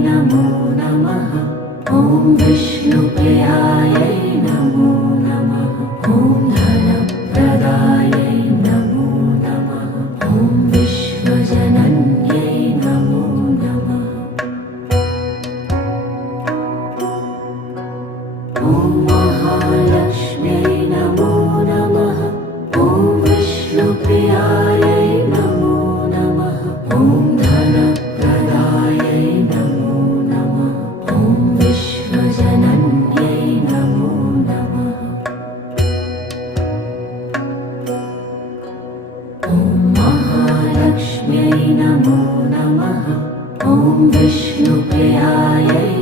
नमो नमः। ॐ विष्णुप्रियायै नमो नमः। ॐ धनप्रदायै नमो नमः। ॐ विश्वजनन्यै नमो नमः। ॐ महालक्ष्म्यै नमो नमः। ॐ विष्णुप्रियायै नमो नमः। ॐ धनप्रदायै नमो नमः। ॐ विश्वजनन्यै नमो नमः। ॐ महालक्ष्म्यै नमो नमः। ॐ विष्णुप्रियायै